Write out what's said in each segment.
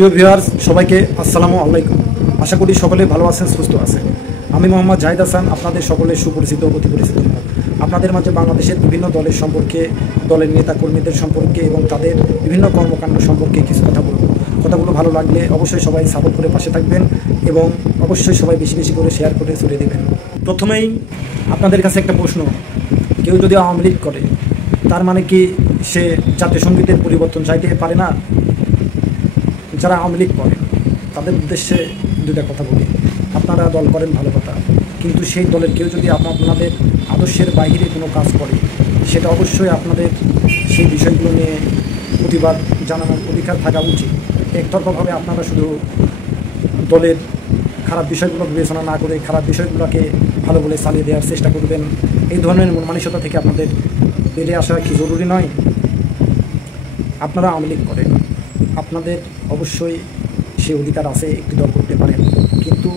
প্রিয় ভিউয়ার্স, সবাইকে আসসালামু আলাইকুম। আশা করি সকলে ভালো আছেন, সুস্থ আছেন। আমি মোহাম্মদ জাহিদ হাসান, আপনাদের সকলের সুপরিচিত অতি পরিচিত মুখ। আপনাদের মাঝে বাংলাদেশের বিভিন্ন দলের সম্পর্কে, দলের নেতা কর্মীদের সম্পর্কে এবং তাদের বিভিন্ন কর্মকাণ্ড সম্পর্কে কিছু কথা বলব। কথাগুলো ভালো লাগলে অবশ্যই সবাই সাপোর্ট করে পাশে থাকবেন এবং অবশ্যই সবাই বেশি বেশি করে শেয়ার করে ছড়িয়ে দেবেন। প্রথমেই আপনাদের কাছে একটা প্রশ্ন, কেউ যদি আওয়ামী লীগ করে তার মানে কি সে জাতীয় সঙ্গীতের পরিবর্তন চাইতে পারে না? যারা আওয়ামী লীগ করেন তাদের উদ্দেশ্যে দুটা কথা বলি। আপনারা দল করেন ভালো কথা, কিন্তু সেই দলের কেউ যদি আপনাদের আদর্শের বাইরে কোনো কাজ করে, সেটা অবশ্যই আপনাদের সেই বিষয়গুলো নিয়ে প্রতিবাদ জানানোর অধিকার থাকা উচিত। একতরফাভাবে আপনারা শুধু দলের খারাপ বিষয়গুলো বিবেচনা না করে খারাপ বিষয়গুলোকে ভালো বলে চালিয়ে দেওয়ার চেষ্টা করবেন। এই ধরনের মন মানসিকতা থেকে আপনাদের বেরিয়ে আসা কি জরুরি নয়? আপনারা আওয়ামী লীগ করেন, আপনাদের অবশ্যই সেই অধিকার আছে, একটি দল করতে পারেন, কিন্তু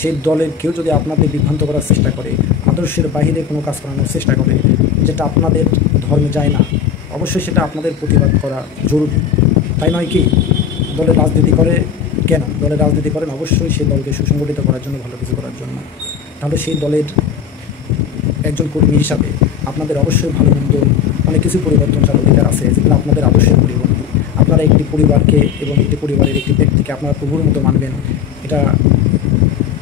সেই দলের কেউ যদি আপনাদের বিভ্রান্ত করার চেষ্টা করে, আদর্শের বাইরে কোনো কাজ করানোর চেষ্টা করে, যেটা আপনাদের ধর্মে যায় না, অবশ্যই সেটা আপনাদের প্রতিবাদ করা জরুরি, তাই নয় কি? দলের রাজনীতি করে কেন? দলের রাজনীতি করেন অবশ্যই সেই দলকে সুসংগঠিত করার জন্য, ভালো কিছু করার জন্য। তাহলে সেই দলের একজন কর্মী হিসাবে আপনাদের অবশ্যই ভালো মন্দ অনেক কিছু পরিবর্তন করার অধিকার আছে, যেগুলো আপনাদের আদর্শের পরিবর্তন। আপনারা একটি পরিবারকে এবং একটি পরিবারের একটি ব্যক্তিকে আপনারা প্রভুর মতো মানবেন, এটা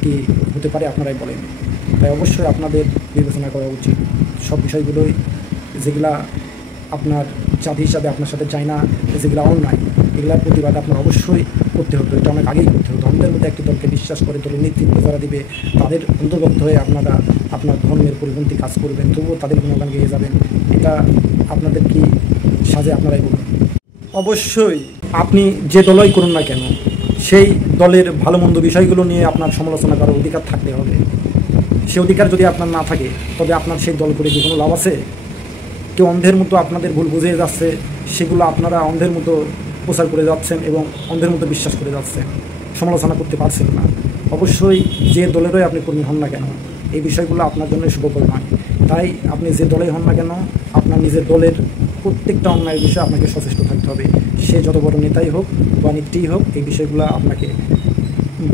কি হতে পারে? আপনারাই বলেন। তাই অবশ্যই আপনাদের বিবেচনা করা উচিত সব বিষয়গুলোই, যেগুলা আপনার জাতি হিসাবে আপনার সাথে যায় না, যেগুলো অন্যায়, এগুলার প্রতিবাদ আপনার অবশ্যই করতে হতো। এটা অনেক আগেই করতে হতো। আমাদের মধ্যে একটি দলকে বিশ্বাস করে, দলের নেতৃত্ব যারা দিবে তাদের অন্তর্ভুক্ত হয়ে আপনারা আপনার ধর্মের পরিপন্থী কাজ করবেন, তবুও তাদের গুণগান গিয়ে যাবেন। এটা আপনাদের কি সাজে? আপনারাই বলুন। অবশ্যই আপনি যে দলই করুন না কেন, সেই দলের ভালো মন্দ বিষয়গুলো নিয়ে আপনার সমালোচনা করার অধিকার থাকতে হবে। সে অধিকার যদি আপনার না থাকে, তবে আপনার সেই দল করে কি কোনো লাভ আছে? কেউ অন্ধের মতো আপনাদের ভুল বুঝিয়ে যাচ্ছে, সেগুলো আপনারা অন্ধের মতো প্রচার করে যাচ্ছেন এবং অন্ধের মতো বিশ্বাস করে যাচ্ছেন, সমালোচনা করতে পারছেন না। অবশ্যই যে দলেরই আপনি কর্মী হন না কেন, এই বিষয়গুলো আপনার জন্য শুভকর নয়। তাই আপনি যে দলেই হন না কেন, আপনার নিজের দলের প্রত্যেকটা অন্যায়ের বিষয়ে আপনাকে সচেষ্ট থাকতে হবে। সে যত বড় নেতাই হোক বা নেত্রী হোক, এই বিষয়গুলো আপনাকে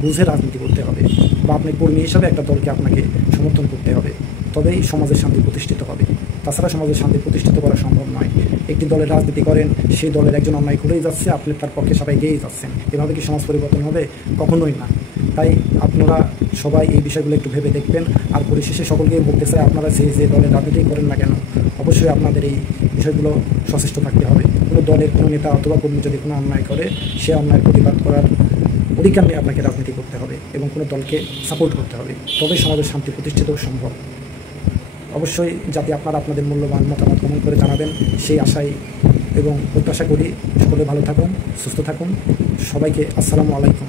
বুঝে রাজনীতি করতে হবে, বা আপনি কর্মী হিসাবে একটা দলকে আপনাকে সমর্থন করতে হবে। তবেই সমাজের শান্তি প্রতিষ্ঠিত হবে। তাছাড়া সমাজের শান্তি প্রতিষ্ঠিত করা সম্ভব নয়। একটি দলের রাজনীতি করেন, সেই দলের একজন অন্যায় করেই যাচ্ছে, আপনি তার পক্ষে সবাই গিয়েই যাচ্ছেন। এভাবে কি সমাজ পরিবর্তন হবে? কখনোই না। তাই আপনারা সবাই এই বিষয়গুলো একটু ভেবে দেখবেন। আর পরিশেষে সকলকেই বলতে চাই, আপনারা যে দলের রাজনীতি করেন না কেন, অবশ্যই আপনাদের এই বিষয়গুলো সচেষ্ট থাকতে হবে। কোনো দলের কোনো নেতা অথবা কর্মী যদি কোনো অন্যায় করে, সে অন্যায়ের প্রতিবাদ করার অধিকার নিয়ে আপনাকে রাজনীতি করতে হবে এবং কোনো দলকে সাপোর্ট করতে হবে। তবেই সমাজের শান্তি প্রতিষ্ঠিত সম্ভব। অবশ্যই যাতে আপনারা আপনাদের মূল্যবান মতামত কমেন্ট করে জানাবেন, সেই আশাই এবং প্রত্যাশা করি। সকলে ভালো থাকুন, সুস্থ থাকুন। সবাইকে আসসালামু আলাইকুম।